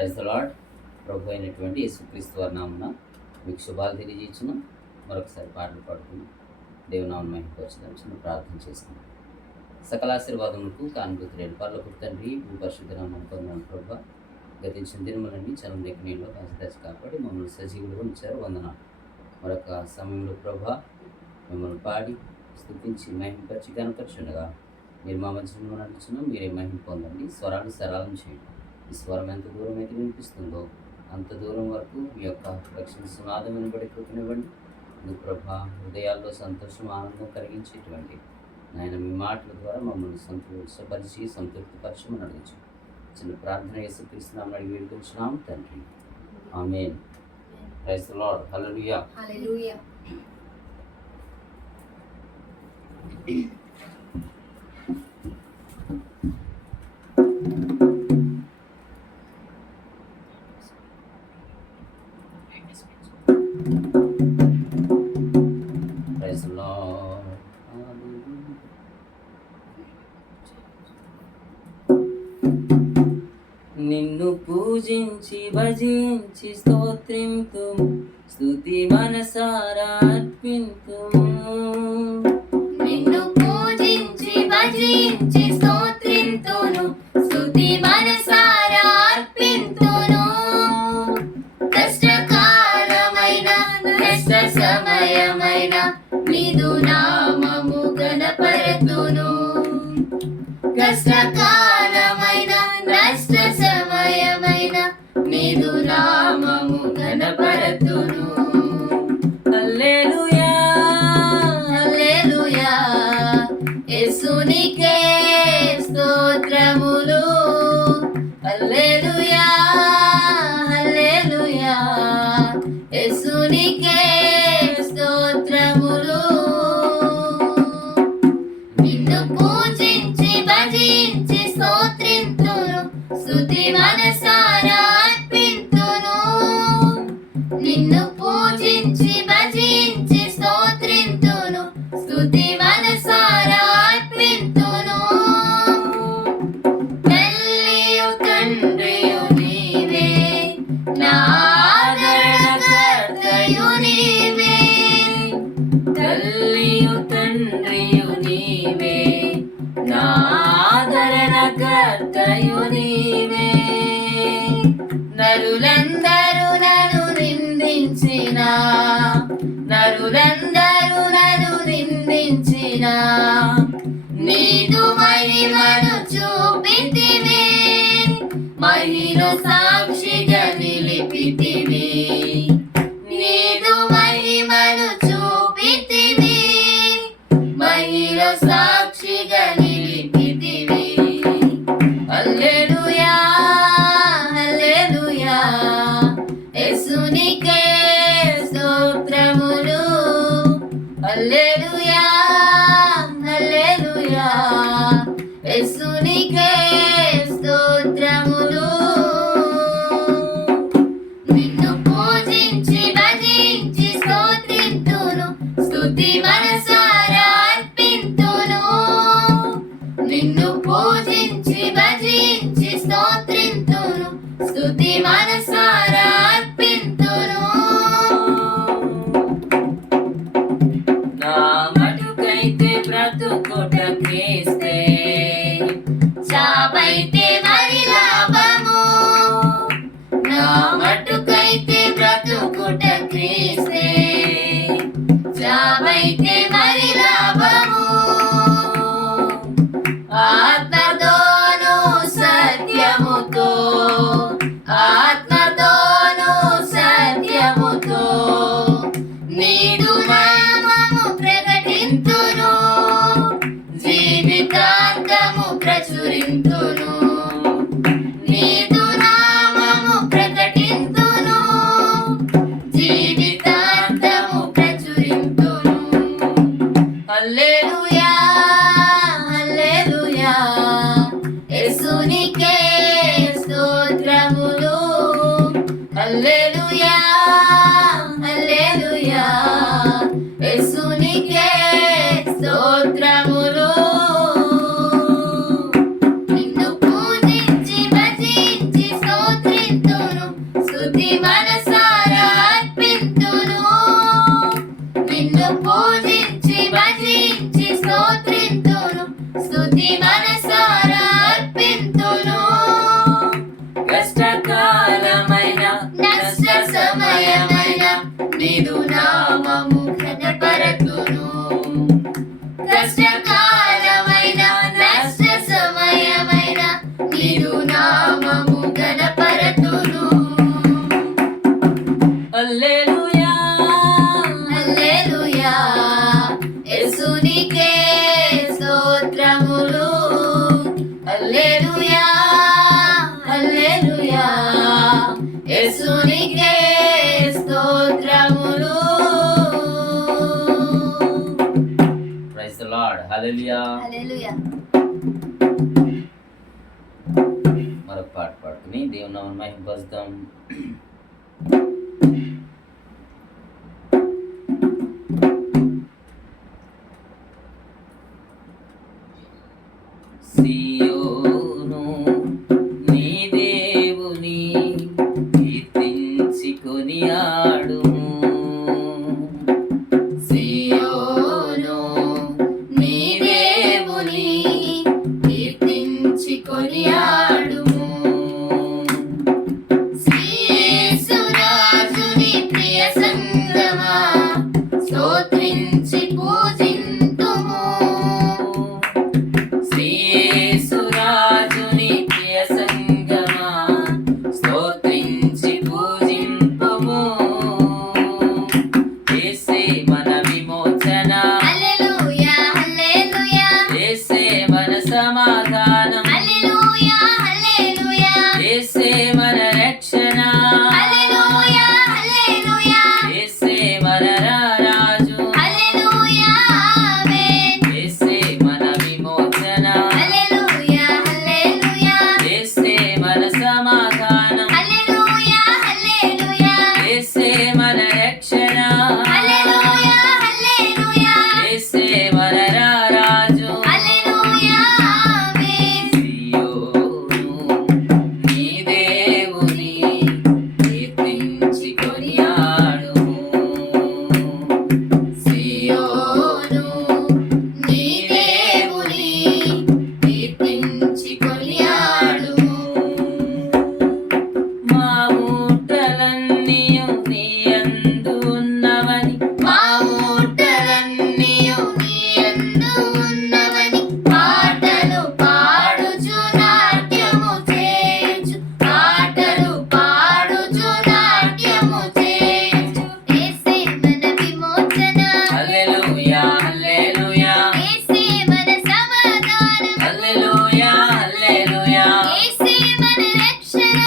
Praise the lord. ప్రభు అయినటువంటి యేసుక్రీస్తు వారి నామమున మీకు శుభాలు తెలియజేస్తున్నాం. మరొకసారి పాటలు పాడుకుని దేవునామం మహిమపరచుదాం. చిన్న ప్రార్థన చేసుకున్నాం. సకల ఆశీర్వాదములకు కానుకూతులేడు పర్లకు తండ్రి మీ పరిశుద్ధ నామం పొందాను ప్రభు. గతించిన దినములన్నీ చలం నీళ్ళు కాసి కాపాడి మమ్మల్ని సజీవులుగా ఉంచారు. వందనాలు. మరొక సమయంలో ప్రభా మిమ్మల్ని పాడి స్తుతించి మహిమపరిచి కనపరచుండగా మీరు మా మధ్యలో నడుచున్నాం. మీరే మహిమ పొందండి. స్వరాన్ని సరళం చేయండి. ఈ స్వరం ఎంత దూరం అయితే వినిపిస్తుందో అంత దూరం వరకు మీ యొక్క రక్షణ సునాదం వినబడి కృపనివ్వండి. మీ ప్రభా హృదయాల్లో సంతోషం ఆనందం కలిగించేటువంటి నాయన మీ మాటల ద్వారా మమ్మల్ని సంతోషపరిచి సంతృప్తిపరచమని అడగచ్చు. చిన్న ప్రార్థన యేసుక్రీస్తు నామమున అడిగి వేడుకుంటున్నాం తండ్రి. Amen. Praise the Lord. Hallelujah. Hallelujah. Praise the Lord. నిన్ను పూజించి భజించి స్తోత్రింతుము, స్తుతి మనసారా అర్పింతుము. నిన్ను పూజించి భజించి స్తోత్రింతును, స్తుతి మనసారా అర్పింతును. కష్టకాలమైన నష్ట సమయమైన నీదు నామము గణపరతును. కష్టకాలమైన నష్ట సమయమైన నీదు నామము గణపరతును. హల్లెలూయా. హల్లెలూయా. యేసునికే స్తోత్రములు. హల్లెలూయా. హల్లెలూయా. యేసునికే స్తోత్రములు. నిన్ను పూజించి భజించి స్తోత్రింతును, స్తుతి మనసారా అర్పింతును. నిన్ను పూజించి భజించి స్తోత్రింతును, స్తుతి మనసారా అర్పింతును. తల్లియు తండ్రియు నీవే, నా ఆదరణకర్తయు నీవే. తల్లియు తండ్రియు నీవే, నా ఆదరణకర్తయు నీవే. నరులందరూ నన్ను నిందించిన, నరులందరూ నన్ను నిందించిన, నీదు మహిమను చూపితివి, మహిమ సాక్షిగా నిలిపితివి. నీదు మహిమను చూపితివి, మహిమ సాక్షిగా నిలిపితివి. హల్లెలూయా. హల్లెలూయా. యేసునికే స్తోత్రములు. హల్లెలూయా. హల్లెలూయా. యేసునికే స్తోత్రములు. నిన్ను పూజించి భజించి స్తోత్రింతును, స్తుతి మనసారా అర్పింతును. నిన్ను పూజించి భజించి స్తోత్రింతును, స్తుతి మనసారా అర్పింతును. నా మటుకైతే బ్రతుకుట క్రీస్తే, చావైతే మరి లాభము. నా మటుకైతే బ్రతుకుట క్రీస్తే, చావైతే మరి లాభము. ఆత్మతోను సత్యముతో, ఆత్మతోను సత్యముతో నీదు నామము ప్రకటింతును, జీవితాంతము ప్రచురింతును. నీదు నామము ప్రకటింతును, జీవితాంతము ప్రచురింతును. హల్లెలూయా. హల్లెలూయా. యేసునికే స్తోత్రములు. హల్లెలూయా. హల్లెలూయా. యేసునికే స్తోత్రములు. నిన్ను పూజించి భజించి స్తోత్రింతును, యేసునికే స్తోత్రములు. హల్లెలూయా హల్లెలూయా యేసునికే స్తోత్రములు. Praise the Lord. Hallelujah. Hallelujah. మరొక పాట పాడుకుని దేవుని నామమున మహిమపరుద్దాం. సియోను నీ దేవుని కీర్తించి కొనియాడుము. సియోను నీ దేవుని కీర్తించి కొనియాడుము. యేసురాజుని ప్రియ సంగమా స్తోత్రించి పూజింతుము. యేసురాజుని ప్రియ సంగమా స్తోత్రించి పూజింపుము. యేసే మన విమోచన, హల్లెలూయా హల్లెలూయా యేసే మన సమాధానం, హల్లెలూయా హల్లెలూయా యేసే మన రక్షణ, హల్లెలూయా హల్లెలూయా యేసే మన రారాజు, హల్లెలూయా ఆమేన్. యేసే మన విమోచన, హల్లెలూయా హల్లెలూయా యేసే మన సమాధానం, హల్లెలూయా హల్లెలూయా యేసే మన రక్షణ, హల్లెలూయా హల్లెలూయా యేసే మన రారాజు. హల్లెలూయా ఆమేన్. సియోను నీ దేవుని కీర్తించి కొనియాడుము. సియోను నీ దేవుని కీర్తించి కొనియాడుము. మా ఊటలన్నీయు నీ యందు ఉన్నవని, మా ఊటలన్నీయు నీ యందు ఉన్నవని పాటలు పాడుచు నాట్యము చేయుచు, పాటలు పాడుచు నాట్యము చేయుచు. యేసే మన విమోచన, హల్లెలూయా హల్లెలూయా యేసే మన సమాధానం, హల్లెలూయా హల్లెలూయా యేసే మన రక్షణ,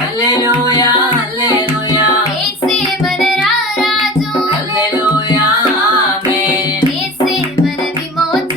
హల్లెలూయా హల్లెలూయా యేసే మన రారాజు, హల్లెలూయా ఆమేన్. యేసే మన విమోచన,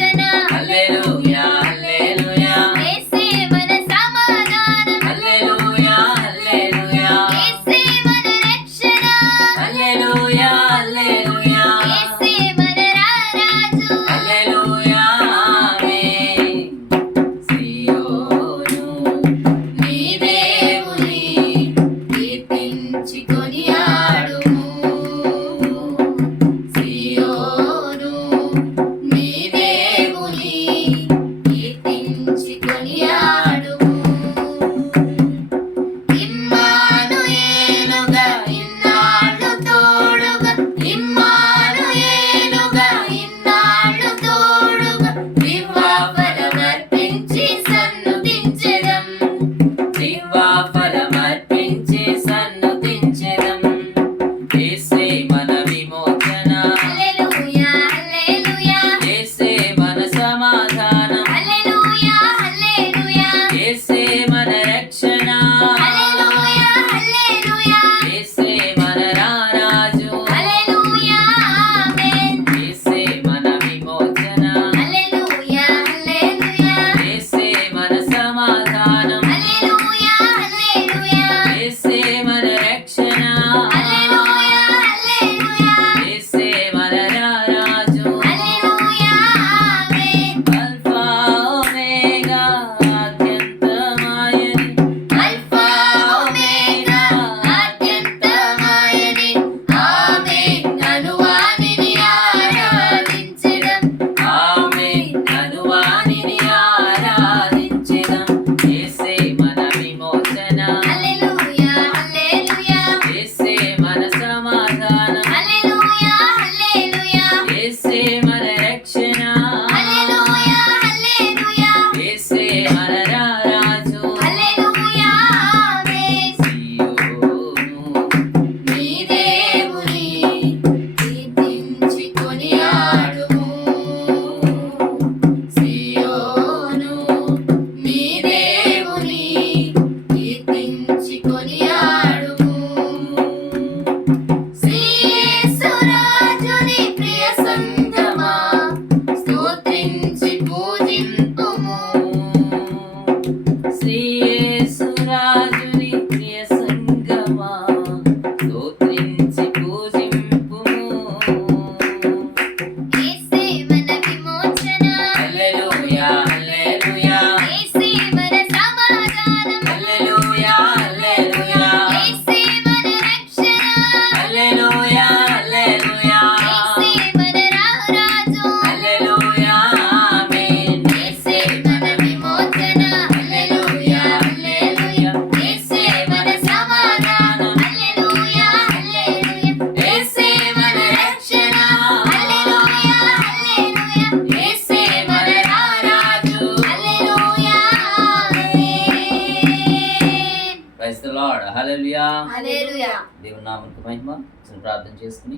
హల్లెలూయా. హల్లెలూయా. దేవుని నామమునకు మహిమ. చిన్న ప్రార్థన చేసుకుని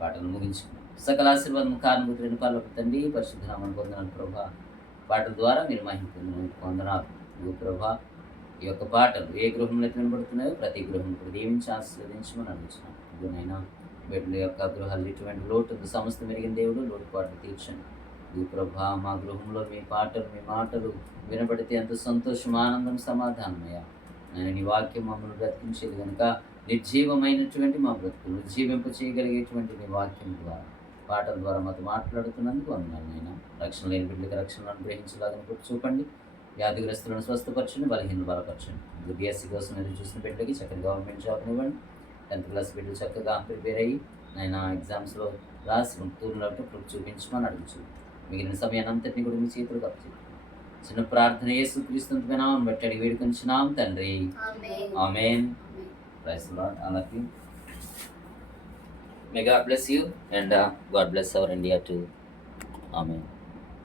పాటలు ముగించుకున్నాం. సకల ఆశీర్వాదం కారణభూతులైన పరలోక తండ్రి, పరిశుద్ధ నామమున వందనాలు ప్రభా. పాటల ద్వారా మీరు మహిమ పొందినందుకు వందనాలు. ఇదిగో ప్రభా, ఈ యొక్క పాటలు ఏ గృహంలో అయితే వినబడుతున్నాయో ప్రతి గృహం కూడా దీవించి ఆశీర్వదించమని అడుగుతున్నాం. ఇదిగోనైనా బిడ్డల యొక్క గృహాలు ఎటువంటి లోటు ఉంది, సమస్త మెరిగిన దేవుడు లోటుపాట్లు తీర్చండి. ఇది ప్రభా, మా గృహంలో మీ పాటలు మీ మాటలు వినబడితే ఎంత సంతోషం, ఆనందం, సమాధానమయ్యా. నేను నీ వాక్యం మమ్మల్ని బ్రతికించేది కనుక నిర్జీవమైనటువంటి మా బ్రతుకులు ఉజ్జీవింప చేయగలిగేటువంటి నీ వాక్యం ద్వారా పాటల ద్వారా మాతో మాట్లాడుతున్నందుకు వందనాలు నాయన. రక్షణ లేని బిడ్డలకు రక్షణను అనుగ్రహించాలని కూడా చూపండి. వ్యాధిగ్రస్తులను స్వస్థపరచండి, బలహీన బలపరచండి. బీఎస్సీ కోసం ఎదురు చూసిన బిడ్డలకి చక్కటి గవర్నమెంట్ జాబ్ని ఇవ్వండి. 10th క్లాస్ బిడ్డలు చక్కగా ప్రిపేర్ అయ్యి ఆయన ఎగ్జామ్స్లో రాసి తూర్నట్టు చూపించమని అడుగుచు. మిగిలిన సమయాన్ని అంతటిని కూడా మీ చేతులు కప్పు. చిన్న ప్రార్థన యేసుక్రీస్తు నామమున బట్టి అడిగి వేడుకొంచున్నాం తండ్రి. ఆమేన్. Praise the Lord. అలాగే may God bless you and God bless our India too. Amen.